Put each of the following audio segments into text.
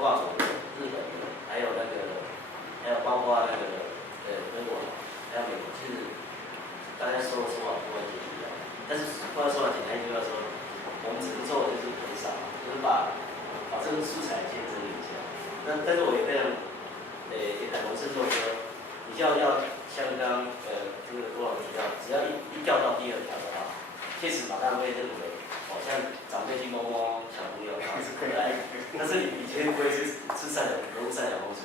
括日本的，还有包括那个德国，还有美国，其实大家说法不完全一样。但是话说了，简单一句话说，我们只能做的就是很少，就是把这个素材先整理一下。但是我也非常也感同身受说，你要像刚刚这个郭老师提到，只要一调到第二条的话，确实马上会认为，像长辈去摸摸小朋友啊是可爱，但是你绝对不会是善良人物善良公主。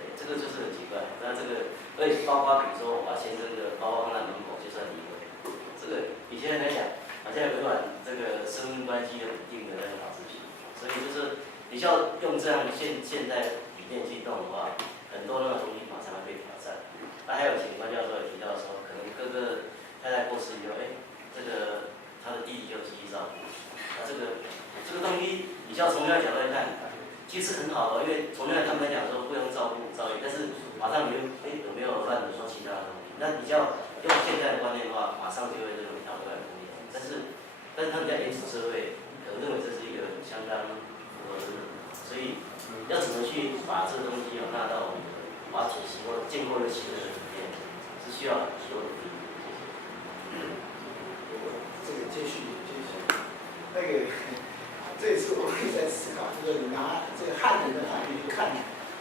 对，这个就是很奇怪。那这个而且包括比如说我把先生的包包放在门口就算离婚，这个以前来讲好像有一段这个生命关系的稳定的那个法制品，所以就是比较用这样现代理念去动的话，很多那个东西马上会被挑战。那还有请关教授也提到说，可能各个太太过世以后，这个他的弟弟就继续照顾。那这个东西，你要从另外角度来看，其实很好的，因为从另外他们来讲说不用照顾照应，但是马上有没有犯的说其他的东西？那你要用现在的观念的话，马上就会这种挑战的东西。但是他们在原始社会可能认为这是一个相当符合的，所以要怎么去把这个东西纳到我们的华主席或建构的新的里面，是需要很多努力。这个接续，那个这一次我也在思考，这个你拿这个汉人的法律去看，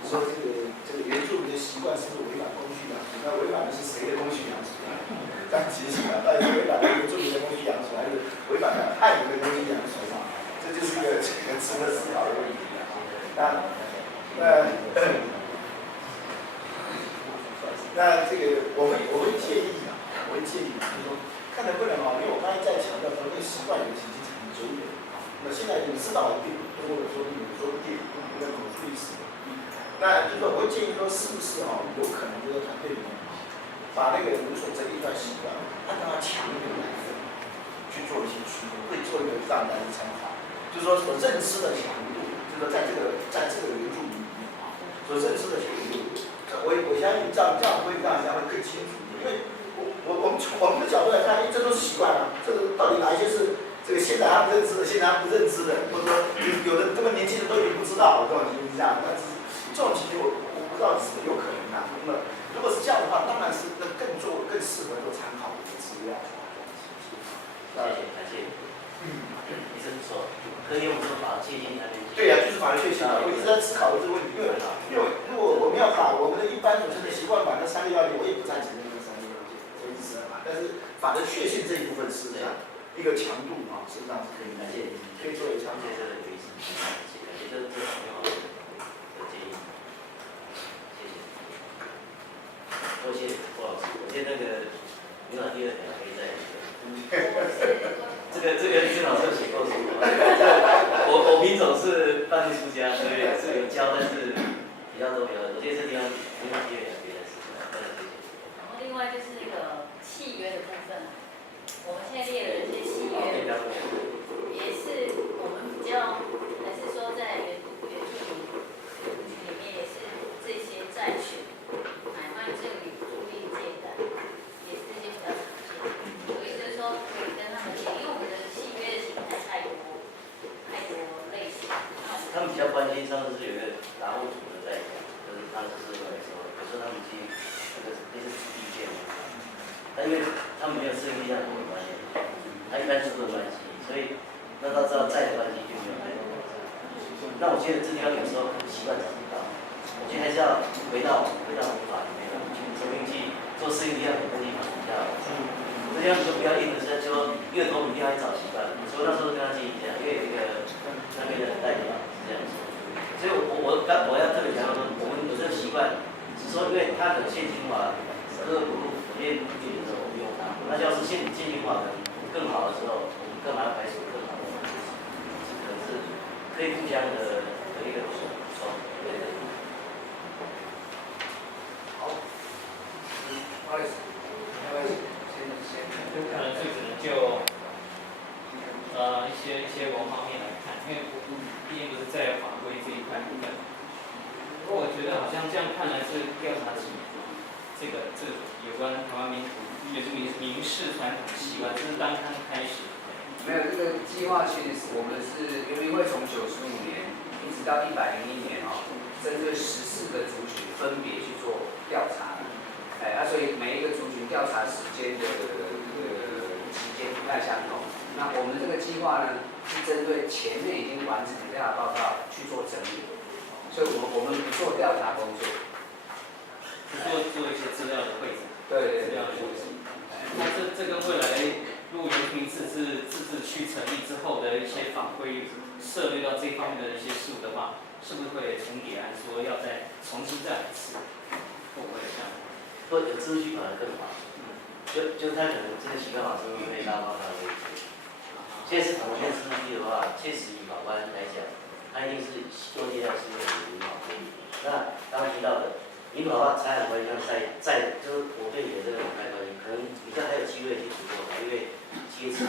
说这个原住民的习惯是不是违反公序良俗？那违反的是谁的公序良俗啊？这样其实到底是违反了原住民的公序良俗，还是违反了汉人的公序良俗啊？这就是一个值得思考的问题啊。那这个我会建议啊，就是说看能不能啊，因为我刚才在强调说这个习惯有其实很久远啊。那现在你知道一定，或者说你说不定，那口述历史。那就是说，我会建议说，是不是啊，有可能这个团队里面把那个我们所整理出来习惯，按照它强度来分，去做一些区分，会做一个让大家参考。就是说，所认知的强度，就是说在这个原住民里面啊，所认知的强度。我相信这样会让大家会更清楚一点，因为我们从我们的角度来看，这都是习惯啊，这个到底哪一些是这个现在他们认知的，现在他不认知的，或者说有的根本年轻人都已经不知道这种情况下，但是这种情况我不知道是不是有可能啊。那么如果是这样的话，当然是更适合做参考的一个资料。感谢。你是说可以用这个法律确信才能？对呀，就是法律确信啊！我一直在思考这个问题，因为如果我们要把我们的一般组成的习惯法跟3个要件，我也不赞成那个3个要件，所以是法。但是法的确信这一部分是这样一个强度啊，事实上是可以作为参考。这个有意思，感谢，这很好的建议，谢谢。多谢郭老师，我觉得那个民法第2条可以再这个郑老师写过书，我民总是半路出家，所以是有教，但是比较多没有。我觉得这地方民法第2条可以再试试，非常谢谢。然后另外就是那个契约的部分，我们现在列的这些契约，也是我们比较，还是说在原住民里面也是这些债权、买卖赠与、租赁借贷，也是这些比较常见。我意思是说，可以跟他们签，因为我们的契约的形态太多类型。他们比较关心，上次是有一个达悟族的在讲，就是他就是说，有时候他们去那个类似地界嘛，但因为他们没有适应地上的关系，他一般是不关系，所以那他知道债的关系就没有太多。那我觉得这地方有时候习惯找不到，我觉得还是要回到法里面去重新去做适应地上的地方比较。这样就不要硬的是说越多一定要去找习惯，所以那时候跟他建议一下，因为有一个那边的代表是这样说，所以我要特别强调说，我们有这个习惯，是说因为他的现金化各个不入普遍不进的时候，我们用它，那要是现金化的更好的时候，我们干嘛要排除更好的？这可能是可以互相的一个双对的。好，不好意思。可能就只能就一些文方面来看，因为毕竟不是在法规这一块部分。不过我觉得好像这样看来是调查起这个有关台湾原住民事传统习惯，这是刚刚开始。没有这个计划，其实我们是原民会从95年一直到101年哦，针对14个族群分别去做调查，所以每一个族群调查时间的期间不太相同。那我们这个计划呢，是针对前面已经完成的调查报告去做整理，所以我们不做调查工作，做一些资料的汇总，对，资料的汇总。那这跟未来如果原住民自治区成立之后的一些法规涉猎到这方面的一些事物的话，是不是会重叠？还是说要再重新再来一次？会不会这样？或者自治区反而更好。就他可能这个起告法是会拉到他的位置。现在是同县自治区的话，确实以法官来讲，他一定是多接下是用民法规。那刚刚提到的民法的话，财产关系上就是我对你的这个买卖关系，可能比较还有机会去突破它，因为阶层。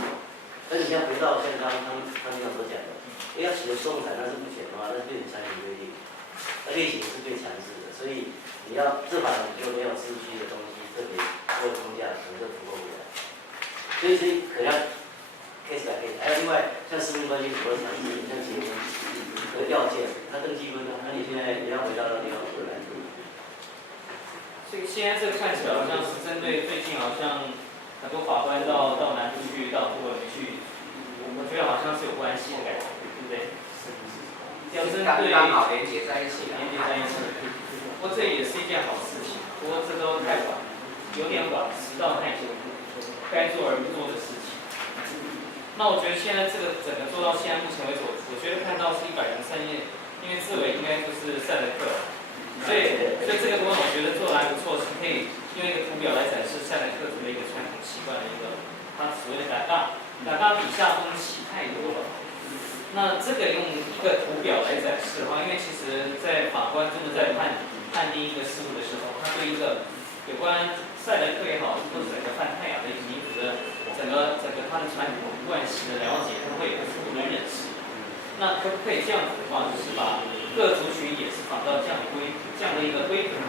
但是你像回到像他们所讲的，要写的收产，那是不选的话，那是对你产品规定，那类型是最强制的，所以你要这法你就没有自治区的东西特别做框架，可能就突破不了。所以可能要 case by case， 还有另外像私密关系很多强制，像结婚和要件，他登记婚呢，那你现在也要回到那个来。所以现在这个看起来好像是针对最近好像很多法官到南部去，到部门去，我觉得好像是有关系的感觉，对不对？要针对刚好连接在一起，不过这也是一件好事情，不过这都太晚，有点晚，迟到太久，该做而不做的事情。那我觉得现在这个整个做到现在目前为止，我觉得看到是103页，因为志伟应该就是赛德克。所以这个部分我觉得做得还不错，是可以用一个图表来展示赛兰克族的一个传统习惯的一个，它所谓的打杠底下东西太多了。那这个用一个图表来展示的话，因为其实在法官真的在判定一个事物的时候，他对一个有关赛德克也好，或者整个泛泰雅的一个民族的整个它的传统惯习的了解，他会有初步的认识。那可不可以这样子的话，就是把各族群也是仿照这样的一个规格。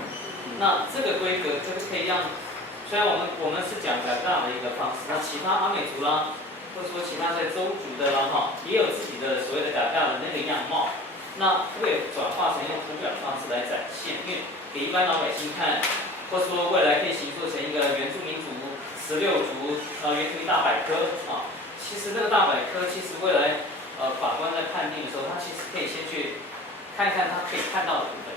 那这个规格就是可以让，虽然我们是讲这样的一个方式，那其他阿美族啦，或者说其他在州族的啦哈，也有自己的所谓的打架的那个样貌。那会转化成用图表的方式来展现，因为给一般老百姓看，或者说未来可以形塑成一个原住民族16族原住民大百科啊。其实这个大百科，其实未来法官在判定的时候，他其实可以先去看一看他可以看到的部分。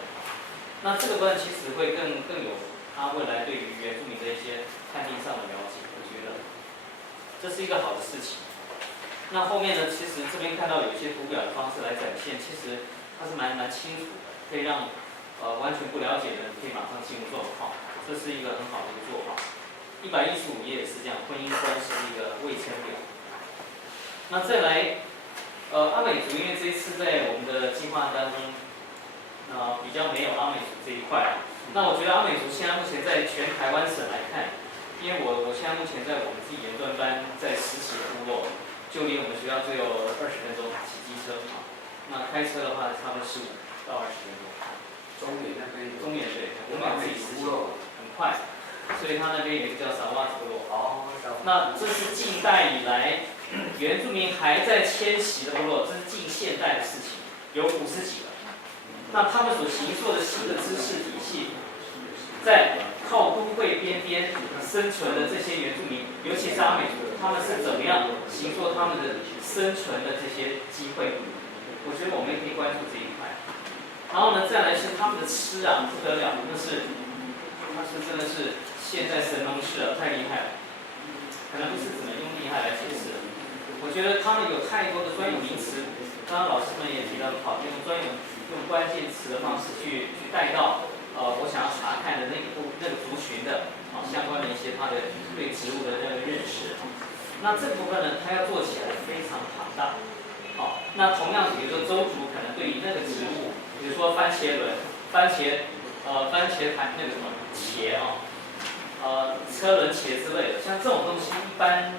那这个部分其实会更有他未来对于原住民的一些判定上的了解，我觉得这是一个好的事情。那后面呢，其实这边看到有一些图表的方式来展现，其实它是蛮清楚的，可以让完全不了解的人可以马上进入状况，这是一个很好的一个做法。115页也是这样，婚姻关系一个未签表。那再来，阿美族因为这一次在我们的计划当中，比较没有阿美族这一块。那我觉得阿美族现在目前在全台湾省来看，因为我现在目前在我们自己研段班在实习部落，就离我们学校只有20分钟骑机车啊。那开车的话差不多15到20分钟。中原那边，中原对，我们自己实习很快，所以他那边有一个叫萨瓦族部落。那这是近代以来原住民还在迁徙的部落，这是近现代的事情，有50几个。那他们所形塑的新的知识体系，在靠都会边生存的这些原住民，尤其是阿美族，他们是怎么样形塑他们的生存的这些机会？我觉得我们也可以关注这一块。然后呢，再来是他们的吃啊，不得了，那是真的是现在神农氏啊，太厉害了，可能不是只能用厉害来解释。我觉得他们有太多的专有名词，刚刚老师们也提到好，用关键词的方式去带到我想要查看的那个族群的相关的一些他的对植物的那个认识。那这个部分呢，它要做起来非常庞大。那同样比如说州族可能对于那个植物，比如说番茄轮、番茄盘那个什么茄车轮茄之类的，像这种东西一般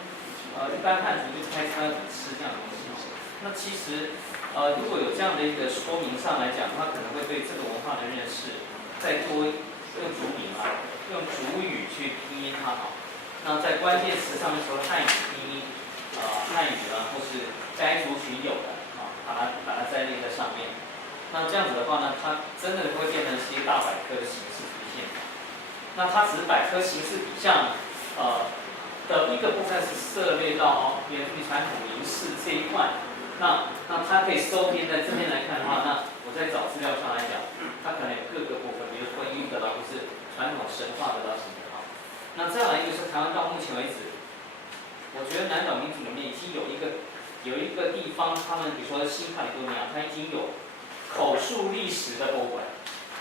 汉族就开车吃这样的东西。那其实如果有这样的一个说明上来讲，他可能会对这个文化的认识再多用族名用族语去拼音它好。那在关键词上面说汉语拼音汉语或是该族群有的把它在列在上面。那这样子的话呢，它真的会变成是一个大百科的形式出现。那它只是百科形式底下的一个部分是涉猎到原住民传统民事这一块。那它可以收编在这边来看的话，那我在找资料上来讲，它可能有各个部分，比如婚姻得到就是传统神话得到什么好。那再来一个是台湾到目前为止，我觉得南岛民族里面已经有一个地方，他们比如说新卡里多尼亚，它已经有口述历史的博物馆，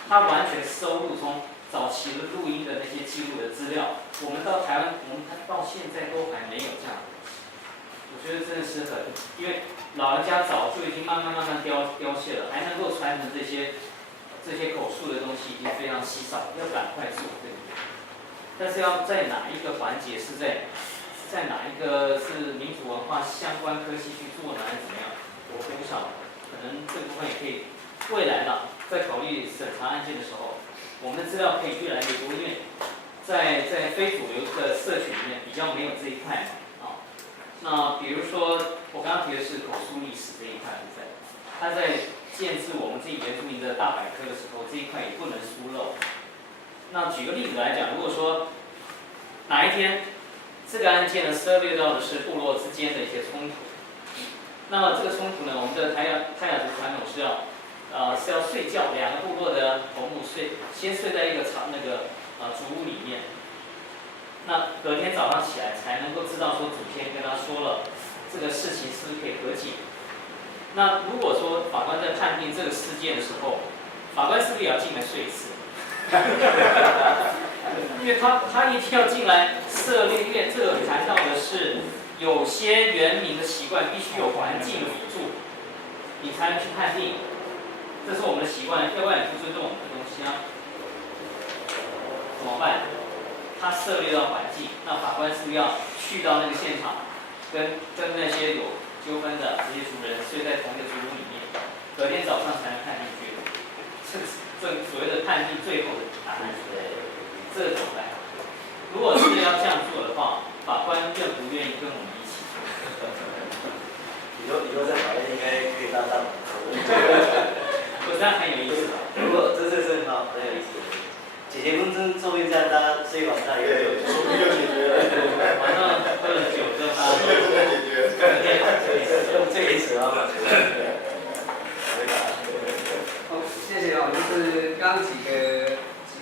它完全收录从早期的录音的那些记录的资料。我们到台湾，我们到现在都还没有这样的东西。我觉得真的是因为老人家早就已经慢慢凋谢了，还能够传承这些口述的东西，已经非常稀少，要赶快做，对不对？但是要在哪一个环节是在哪一个是民族文化相关科系去做呢，还是怎么样？我不晓得，可能这部分也可以未来呢，在考虑审查案件的时候，我们的资料可以越来越多，因为在非主流的社群里面比较没有这一块嘛。那比如说，我刚刚提的是口述历史这一块部分，它在建制我们自己原住民的大百科的时候，这一块也不能疏漏。那举个例子来讲，如果说哪一天这个案件呢涉猎到的是部落之间的一些冲突，那么这个冲突呢，我们的泰雅族传统是要睡觉，两个部落的头目先睡在一个竹屋里面。那隔天早上起来才能够知道说祖先跟他说了这个事情是不是可以和解。那如果说法官在判定这个事件的时候，法官是不是也要进来睡一次？因为他一定要进来涉猎，因为这个谈到的是有些原民的习惯必须有环境辅助，你才能去判定。这是我们的习惯，要不然你不尊重我们的东西啊，怎么办？他涉猎到环境，那法官是不是要去到那个现场，跟那些有纠纷的这些族人睡在同一个竹屋里面，隔天早上才能判定决定，这所谓的判定最后的答案，这个怎么办？如果是要这样做的话，法官更不愿意跟我们一起。以后在法院应该可以当大法官。我这样很有意思。不过这是很好，很有意思。姐姐公真说不定这样，大家睡晚上也有，说不定就解决了。晚上喝了酒之后，大家就真的解决了。用这个词啊。谢谢哦，就是刚刚几个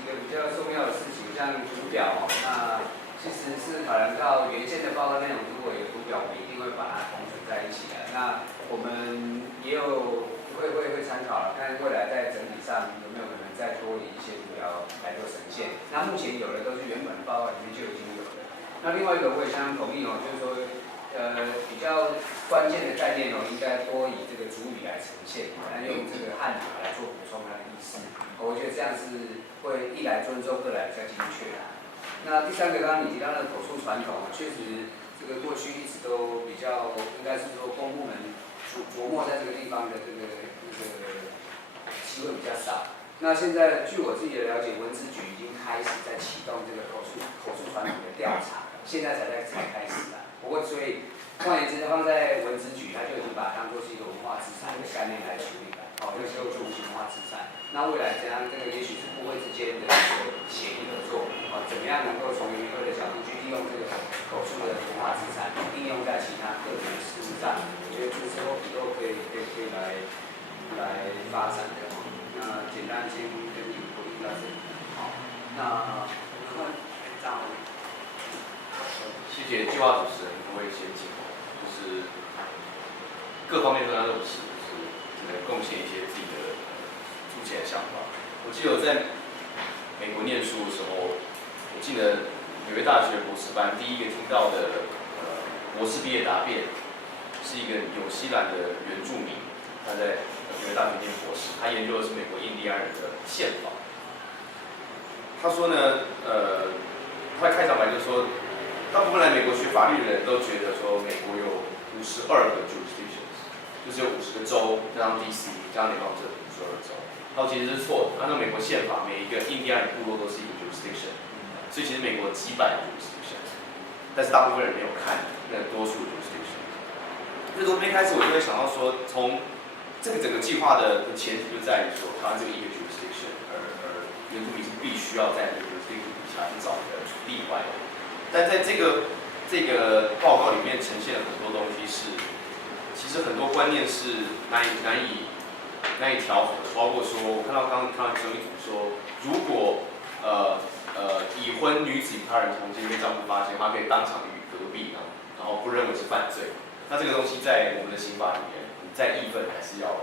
比较重要的事情，像图表哦，那其实是考量到原先的报告内容，如果有图表，我们一定会把它同存在一起的。那我们也有会参考了，看未来在整体上有没有可能再多一些图表来做呈现。那目前有的都是原本的报告里面就已经有的。那另外一个我也相当同意哦，就是说比较关键的概念哦，应该多以这个主语来呈现，那用这个汉语来做补充它的意思。我觉得这样是会一来尊重，二来比较精确啦。那第三个，刚刚你提到那个口述传统，确实这个过去一直都比较，应该是说公部门琢磨在这个地方的这个机会比较少。那现在据我自己的了解，文资局已经开始在启动这个口述传统的调查，现在才开始啦。不过所以换言之，放在文资局，它就已经把它当作是一个文化资产的概念来处理了。好，这个就文化资产。那未来怎样，这个也许是部会之间的一个协议合作，怎么样能够从研究的角度去利用这个口述的文化资产，应用在其他各种事务上，我觉得这之后以后可以来发展的。那简单先跟你回应到这里。好，那张宏。谢谢计划主持人各位先进，就是各方面都要认识，就是只能贡献一些自己的出钱的想法。我记得我在美国念书的时候，我记得纽约大学博士班第一个听到的博士毕业答辩，是一个纽西兰的原住民，他在纽约大学念博士，他研究的是美国印第安人的宪法。他说呢，他的开场白就说，大部分来美国学法律的人都觉得说，美国有52个 jurisdictions， 就是有50个州加上 DC 加上联邦政府52州。他说其实是错的，按照美国宪法，每一个印第安人部落都是一个 jurisdiction， 所以其实美国几百个 jurisdiction， 但是大部分人没有看那多数 jurisdiction。这从那开始我就会想到说，从这个整个计划的前提就在于说，台湾这个一个 jurisdiction， 而原住民是必须要在这个 jurisdiction 底下去找一个例外的。但在这个报告里面呈现了很多东西是，其实很多观念是难以调和的，包括说，我刚刚看到整理组说，如果已婚女子与他人通奸被丈夫发现，她可以当场与隔壁呢，然后不认为是犯罪。那这个东西在我们的刑法里面，你在议分还是要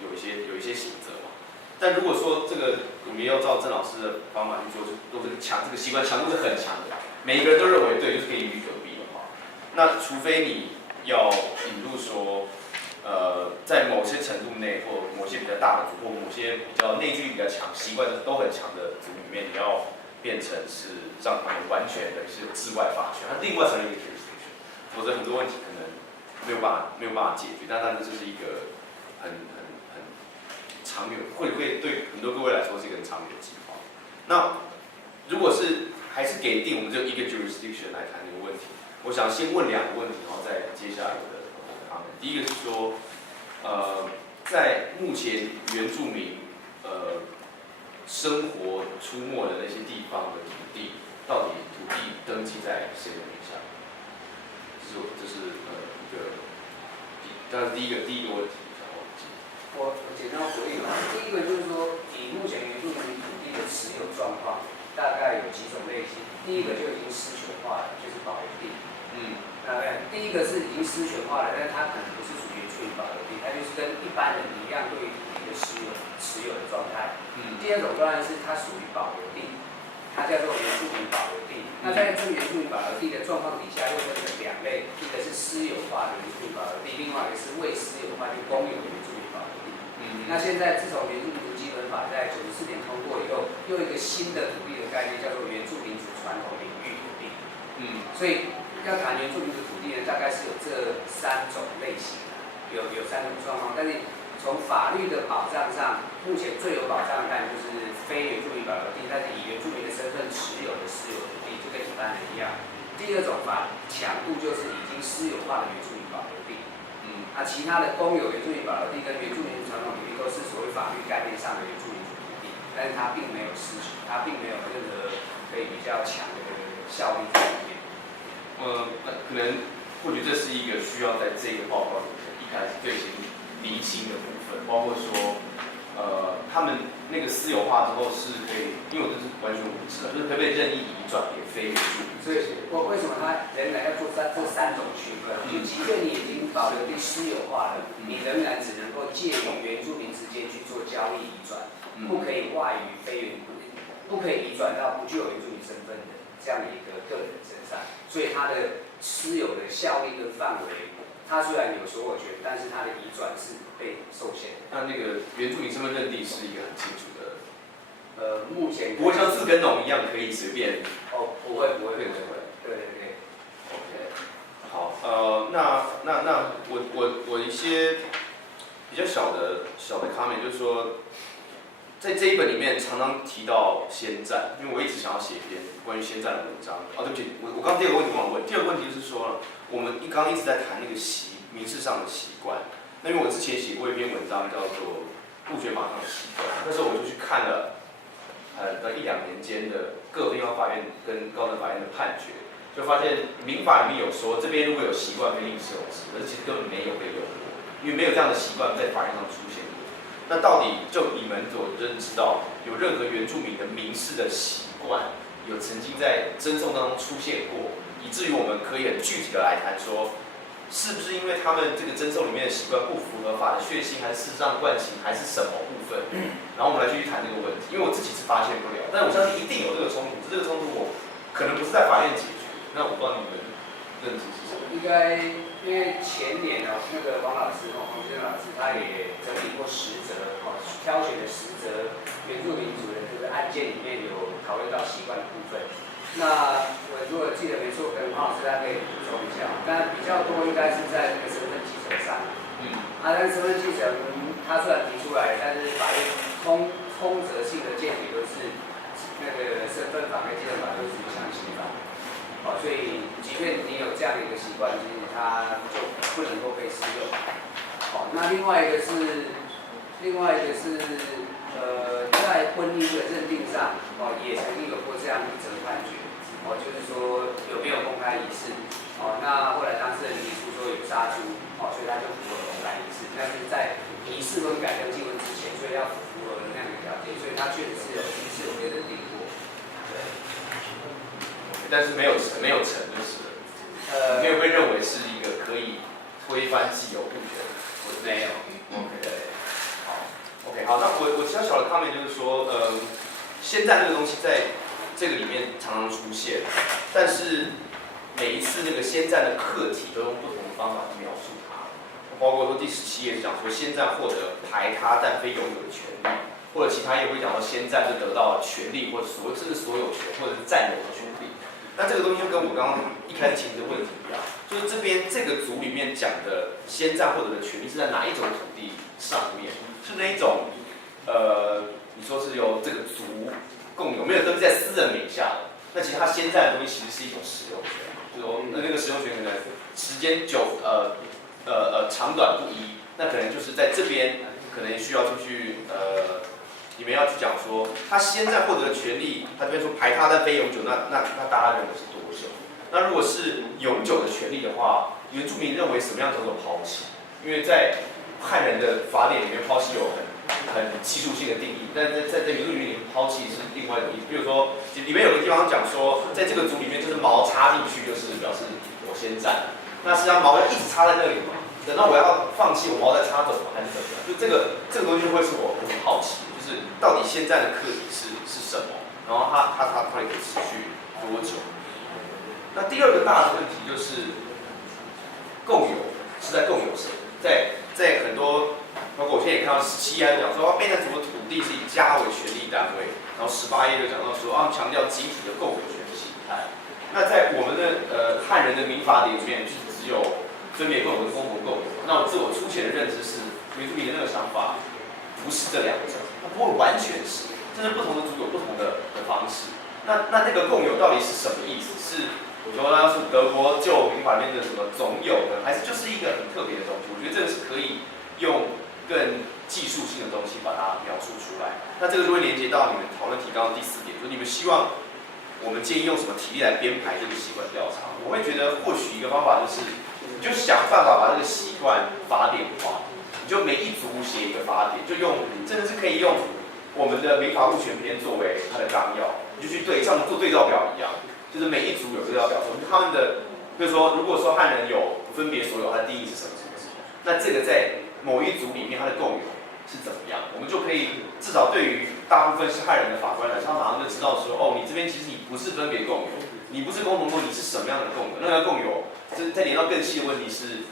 有一些刑责嘛。但如果说这个我们要照郑老师的方法去做这个这个习惯强度是很强的，每一个人都认为对，就是可以与隔壁的话，那除非你要引入说。在某些程度内，或某些比较大的族，或某些比较内聚力比较强、习惯都很强的族里面，你要变成是让他们完全的是治外法权，它另外成立一个 jurisdiction， 否则很多问题可能没有办法解决。但是这是一个很长远，会对很多各位来说是一个很长远的计划。那如果是还是给定我们就一个 jurisdiction 来谈这个问题，我想先问2个问题，然后再接下来我的。第一个是说，在目前原住民生活出没的那些地方的土地，到底土地登记在谁的名下？这是一个，当然第一个问题，我简单回应啊，第一个就是说，以目前原住民土地的持有状况，大概有几种类型。第一个就已经私权化了，就是保留地。第一个是已经私权化了，但是它可能不是属于原住民保留地，它就是跟一般人一样对于土地的持有的状态。第二种状态是它属于保留地，它叫做原住民保留地。那在这个原住民保留地的状况底下，又分成2类，一个是私有化的原住民保留地，另外一个是未私有化的公有原住民保留地。那现在自从原住民族基本法在94年通过以后，又一个新的土地的概念叫做原住民族传统领域土地。所以要谈原住民族土地呢，大概是有这3种类型有3种状况。但是从法律的保障上，目前最有保障的当然就是非原住民保留地，但是以原住民的身份持有的私有土地，就跟一般人一样。第2种法强度就是已经私有化的原住民保留地。其他的公有原住民保留地跟原住民传统土地都是所谓法律概念上的原住民族土地，但是它并没有私权，它并没有任何可以比较强的效力在里面。可能或许这是一个需要在这个报告里面一开始最先厘清的部分，包括说，他们那个私有化之后是可以，因为我这是完全无知的，就是可不可以任意移转给非原住民？所以，为什么他仍然要做这3种区分？就即便你已经保留地私有化了，你仍然只能够介于原住民之间去做交易移转，不可以外于非原住民，不可以移转到不具有原住民身份的这样的一个个人身上。所以它的私有的效力跟范围，它虽然有所有权，但是它的移转是被受限的。那个原住民身份认定是一个很清楚的。目前不会像自耕农一样可以随便。不会。对。OK， 好，那我一些比较小的 comment 就是说，在这一本里面常常提到先战，因为我一直想要写一篇关于先战的文章。对不起，我刚第2个问题忘了问。第2个问题就是说，我们刚一直在谈那个民事上的习惯。那因为我之前写过一篇文章叫做《物权法上的习惯》，那时候我就去看了1-2年间的各地方法院跟高等法院的判决，就发现民法里面有说这边如果有习惯可以适用时，可是其实根本没有被用过，因为没有这样的习惯在法院上出现过。那到底就你们所认知到，有任何原住民的民事的习惯，有曾经在侦讼当中出现过，以至于我们可以很具体的来谈说，是不是因为他们这个侦讼里面的习惯不符合法的确性，还是事实上惯性，还是什么部分？然后我们来去谈这个问题，因为我自己是发现不了，但我相信一定有这个冲突，这个冲突我可能不是在法院解决。那我不知道你们认知是什么？应该因为前年那个王老师黄先生老师他也整理过10则挑选的10则原住民族的这个案件里面有讨论到习惯的部分。那我如果记得没错，可能黄老师他可以补充一下。但比较多应该是在这个身份继承上。但是身份继承他虽然提出来，但是法院通则性的见解都是那个身份法跟继承法都是强行法。所以即便你有这样的一个习惯，其实它就不能够被适用。好，那另外一个是在婚姻的认定上，也曾经有过这样一则判决，就是说有没有公开仪式，那后来当事人提出说有杀猪，所以他就符合公开仪式，但是在仪式婚改登记婚之前，所以要符合那样的条件，所以他确实是有仪式有被认定过，对。但是没有成就是了，没有被认为是一个可以推翻既有物权，没有。OK， 好 ，OK， 好，那我小小的 comment 就是说，先占这个东西在这个里面常常出现，但是每一次那个先占的课题都用不同的方法去描述它，包括说第17页是讲说先占获得排他但非拥有的权利，或者其他页会讲到先占就得到了权利或者甚至所有权或者是占有的权利。那这个东西就跟我刚刚一开始提的问题一样，就是这边这个组里面讲的先占获得的权利是在哪一种土地上面？是那一种你说是由这个族共有，没有登记在私人名下的，那其实它先占的东西其实是一种使用权，就是说那个使用权可能时间长短不一，那可能就是在这边可能需要出去你们要去讲说，他先在获得的权利，他这边说排他但非永久，那大家认为是多久？那如果是永久的权利的话，原住民认为什么样叫做抛弃？因为在汉人的法典里面，抛弃有很技术性的定义，但在原住民里面，抛弃是另外一种意思。比如说，里面有个地方讲说，在这个族里面，就是毛插进去就是表示我先占，那实际上毛要一直插在那里嘛，等到我要放弃，我毛再插走吗？还是怎么样？就这个东西会是我很好奇。就是到底现在的课题是什么？然后它可以持续多久？那第二个大的问题就是共有是在共有谁？在很多，包括我现在也看到17页讲说，卑南族的土地是以家为权利单位，然后18页就讲到说，强调集体的共有权形态。那在我们的汉人的民法典里面，就只有分别共有跟公同共有。那我粗浅的认知是，原住民的那个想法不是这两种。它不会完全是，甚至不同的族有不同的方式。那个共有到底是什么意思？是我说它是德国旧民法里面的什么总有呢？还是就是一个很特别的东西？我觉得这个是可以用更技术性的东西把它描述出来。那这个就会连接到你们讨论提纲的第4点，就是你们希望我们建议用什么体例来编排这个习惯调查？我会觉得或许一个方法就是，你就想办法把这个习惯法典化。你就每一族写一个法典，就用真的是可以用我们的民法物权篇作为它的纲要，你就去对，像做对照表一样，就是每一族有对照表，说他们的，比如说如果说汉人有分别所有，它的定义是什么？那这个在某一族里面它的共有是怎么样？我们就可以至少对于大部分是汉人的法官来说，他马上就知道说，你这边其实你不是分别共有，你不是共同共有，你是什么样的共有？那个共有，再连到更细的问题是。